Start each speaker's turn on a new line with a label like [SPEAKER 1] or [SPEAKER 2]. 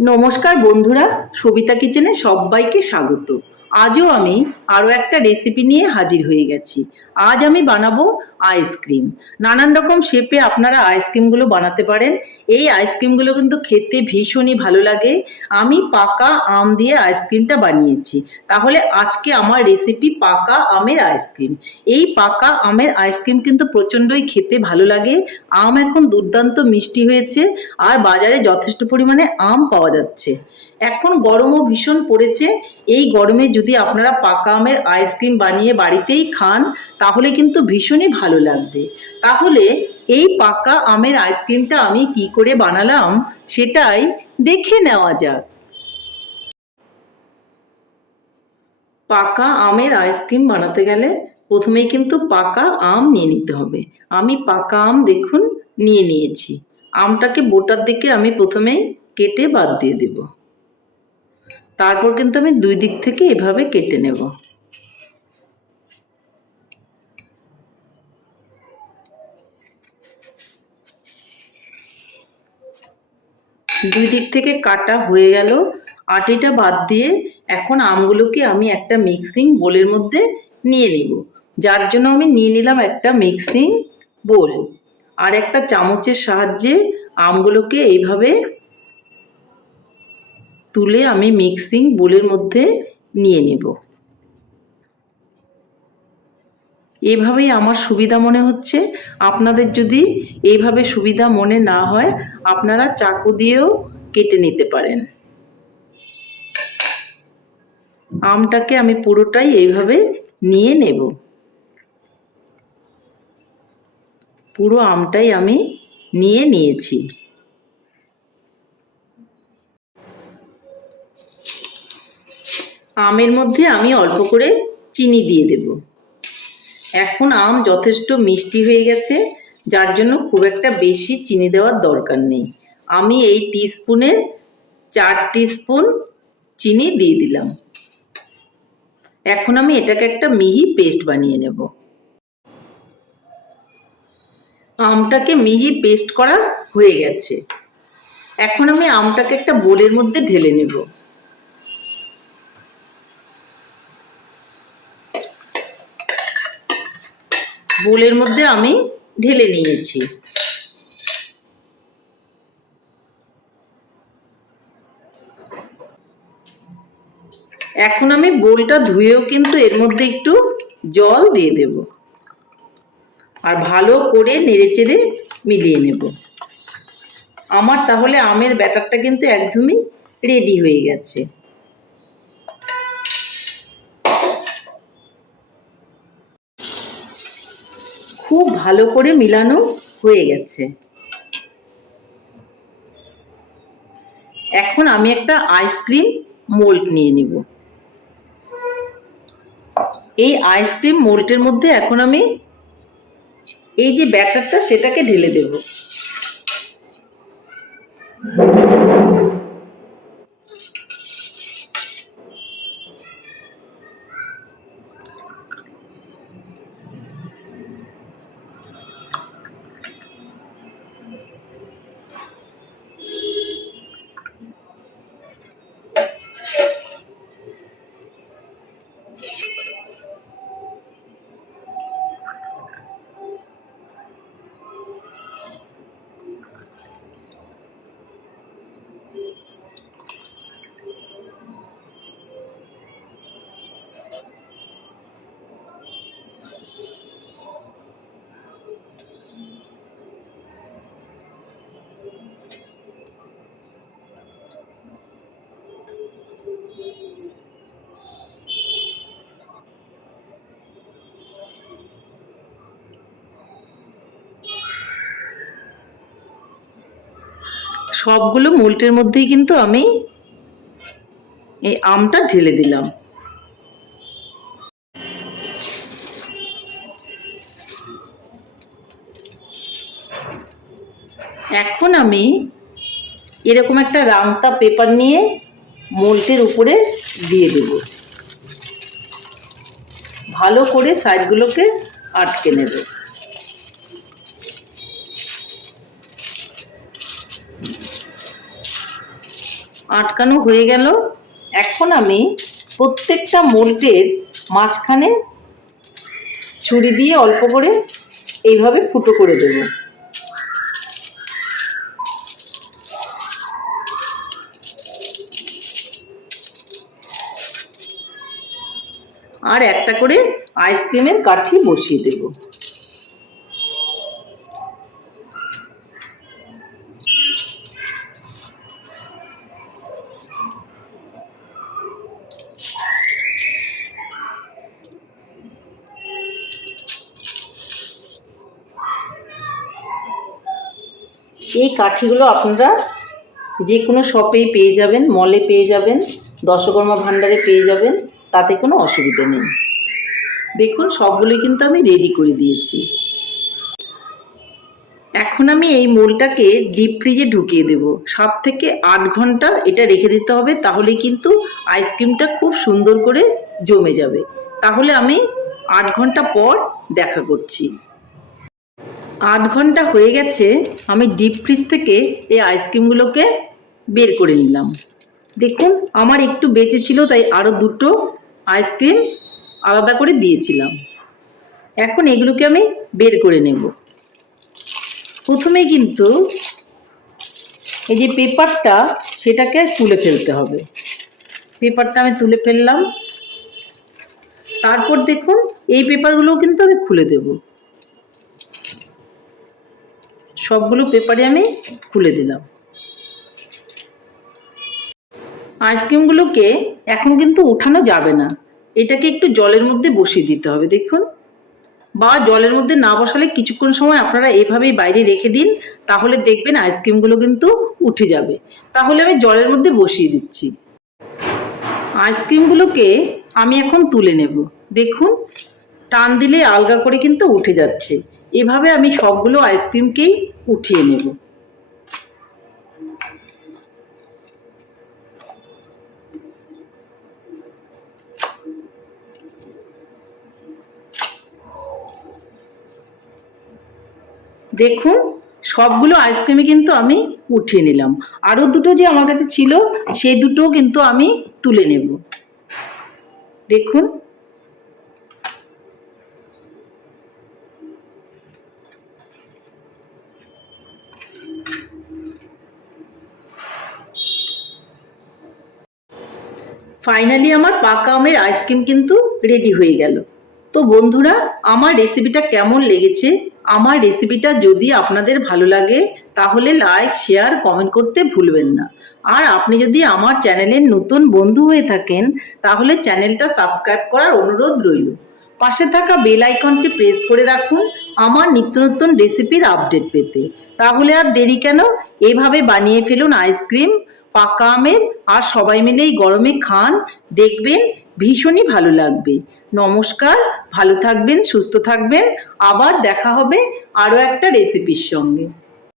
[SPEAKER 1] নমস্কার বন্ধুরা সবিতা কিচেনে সবাইকে স্বাগত। আজও আমি আরও একটা রেসিপি নিয়ে হাজির হয়ে গেছি। আজ আমি বানাবো আইসক্রিম নানান রকম শেপে আপনারা আইসক্রিমগুলো বানাতে পারেন। এই আইসক্রিমগুলো কিন্তু খেতে ভীষণই ভালো লাগে। আমি পাকা আম দিয়ে আইসক্রিমটা বানিয়েছি। তাহলে আজকে আমার রেসিপি পাকা আমের আইসক্রিম এই পাকা আমের আইসক্রিম কিন্তু প্রচণ্ডই খেতে ভালো লাগে। আম এখন দুর্দান্ত মিষ্টি হয়েছে আর বাজারে যথেষ্ট পরিমাণে আম পাওয়া যাচ্ছে। এখন গরমও ভীষণ পড়েছে। এই গরমে যদি আপনারা পাকা আমের আইসক্রিম বানিয়ে বাড়িতেই খান, তাহলে কিন্তু ভীষণই ভালো লাগবে। তাহলে এই পাকা আমের আইসক্রিমটা আমি কি করে বানালাম, সেটাই দেখে নেওয়া যাক। পাকা আমের আইসক্রিম বানাতে গেলে প্রথমেই কিন্তু পাকা আম নিয়ে নিতে হবে। আমি পাকা আম দেখুন, নিয়ে নিয়েছি। আমটাকে বোটার দিকে আমি প্রথমেই কেটে বাদ দিয়ে দেব। তারপর কিন্তু আমি দুই দিক থেকে এভাবে কেটে নেব। দুই দিক থেকে কাটা হয়ে গেল। আটিটা বাদ দিয়ে এখন আমগুলোকে আমি একটা মিক্সিং বোলের মধ্যে নিয়ে নিব। যার জন্য আমি নিয়ে নিলাম একটা মিক্সিং বোল। আর একটা চামচের সাহায্যে আমগুলোকে এইভাবে তুলে আমি মিক্সিং বোলের মধ্যে নিয়ে নেব। এভাবেই আমার সুবিধা মনে হচ্ছে। আপনাদের যদি এইভাবে সুবিধা মনে না হয়, আপনারা চাকু দিয়েও কেটে নিতে পারেন। আমটাকে আমি পুরোটাই এইভাবে নিয়ে নেব। পুরো আমটাই আমি নিয়ে নিয়েছি। আমের মধ্যে আমি অল্প করে চিনি দিয়ে দেব। এখন আম যথেষ্ট মিষ্টি হয়ে গেছে, যার জন্য খুব একটা বেশি চিনি দেওয়ার দরকার নেই। আমি এই টিস্পুনের চার টিস্পুন চিনি দিয়ে দিলাম। এখন আমি এটাকে একটা মিহি পেস্ট বানিয়ে নেব। আমটাকে মিহি পেস্ট করা হয়ে গেছে। এখন আমি আমটাকে একটা বোলের মধ্যে ঢেলে নেব। বোলের মধ্যে আমি ঢেলে নিয়েছি। এখন আমি বোলটা ধুয়েও কিন্তু এর মধ্যে একটু জল দিয়ে দেব। আর ভালো করে নেড়েচেড়ে মিলিয়ে নেব। আমার তাহলে আমের ব্যাটারটা কিন্তু একদমই রেডি হয়ে গেছে খুব ভালো করে মিলানো হয়ে গেছে। এখন আমি একটা আইসক্রিম মোল্ড নিয়ে নিব। এই আইসক্রিম মোল্টের মধ্যে এখন আমি এই যে ব্যাটারটা সেটাকে ঢেলে দেব। সবগুলো মোল্টের মধ্যেই কিন্তু আমি এই আমটা ঢেলে দিলাম। এখন আমি এরকম একটা রাংতা পেপার নিয়ে মোল্টের উপরে দিয়ে দেব। ভালো করে সাইডগুলোকে আটকে নেব। আটকানো হয়ে গেল। এখন আমি প্রত্যেকটা মোল্টের মাঝখানে ছুরি দিয়ে অল্প করে এইভাবে ফুটো করে দেবো। আর একটা করে আইসক্রিমের কাঠি বসিয়ে দেব। এই কাঠিগুলো আপনারা যে কোনো শপেই পেয়ে যাবেন মলে পেয়ে যাবেন দশকর্মা ভাণ্ডারে পেয়ে যাবেন, তাতে কোনো অসুবিধা নেই। দেখুন, সবগুলোই কিন্তু আমি রেডি করে দিয়েছি। এখন আমি এই মোলটাকে ডিপ ফ্রিজে ঢুকিয়ে দেব। সাত থেকে আট ঘণ্টা এটা রেখে দিতে হবে, তাহলে কিন্তু আইসক্রিমটা খুব সুন্দর করে জমে যাবে। তাহলে আমি আট ঘণ্টা পর দেখা করছি। আট ঘণ্টা হয়ে গেছে, আমি ডিপ ফ্রিজ থেকে এই আইসক্রিমগুলোকে বের করে নিলাম। দেখুন, আমার একটু বেঁচে ছিল, তাই আরও দুটো আইসক্রিম আলাদা করে দিয়েছিলাম। এখন এগুলোকে আমি বের করে নেব। প্রথমে কিন্তু এই যে পেপারটা সেটাকে তুলে ফেলতে হবে। পেপারটা আমি তুলে ফেললাম। তারপর দেখুন, এই পেপারগুলোও কিন্তু আমি খুলে দেব। সবগুলো পেপারে আমি খুলে দিলাম। আইসক্রিমগুলোকে এখন কিন্তু উঠানো যাবে না। এটাকে একটু জলের মধ্যে বসিয়ে দিতে হবে, দেখুন। বা জলের মধ্যে না বসালে কিছুক্ষণ সময় আপনারা এভাবেই বাইরে রেখে দিন, তাহলে দেখবেন আইসক্রিমগুলো কিন্তু উঠে যাবে। তাহলে আমি জলের মধ্যে বসিয়ে দিচ্ছি। আইসক্রিমগুলোকে আমি এখন তুলে নেব। দেখুন, টান দিলে আলগা করে কিন্তু উঠে যাচ্ছে। এভাবে আমি সবগুলো আইসক্রিমকেই উঠিয়ে নেব। দেখুন, সবগুলো আইসক্রিমই কিন্তু আমি উঠিয়ে নিলাম। আরও দুটো যে আমার কাছে ছিল, সেই দুটোও কিন্তু আমি তুলে নেব। দেখুন। ফাইনালি আমার পাকা আমের আইসক্রিম কিন্তু রেডি হয়ে গেল। তো বন্ধুরা, আমার রেসিপিটা কেমন লেগেছে? আমার রেসিপিটা যদি আপনাদের ভালো লাগে, তাহলে লাইক শেয়ার কমেন্ট করতে ভুলবেন না। আর আপনি যদি আমার চ্যানেলের নতুন বন্ধু হয়ে থাকেন, তাহলে চ্যানেলটা সাবস্ক্রাইব করার অনুরোধ রইল। পাশে থাকা বেল আইকনটি প্রেস করে রাখুন আমার নিত্য নতুন রেসিপির আপডেট পেতে। তাহলে আর দেরি কেন? এভাবে বানিয়ে ফেলুন আইসক্রিম পাকা আমের আর সবাই মিলে এই গরমে খান, দেখবেন ভীষণই ভালো লাগবে। নমস্কার, ভালো থাকবেন, সুস্থ থাকবেন। আবার দেখা হবে আরও একটা রেসিপির সঙ্গে।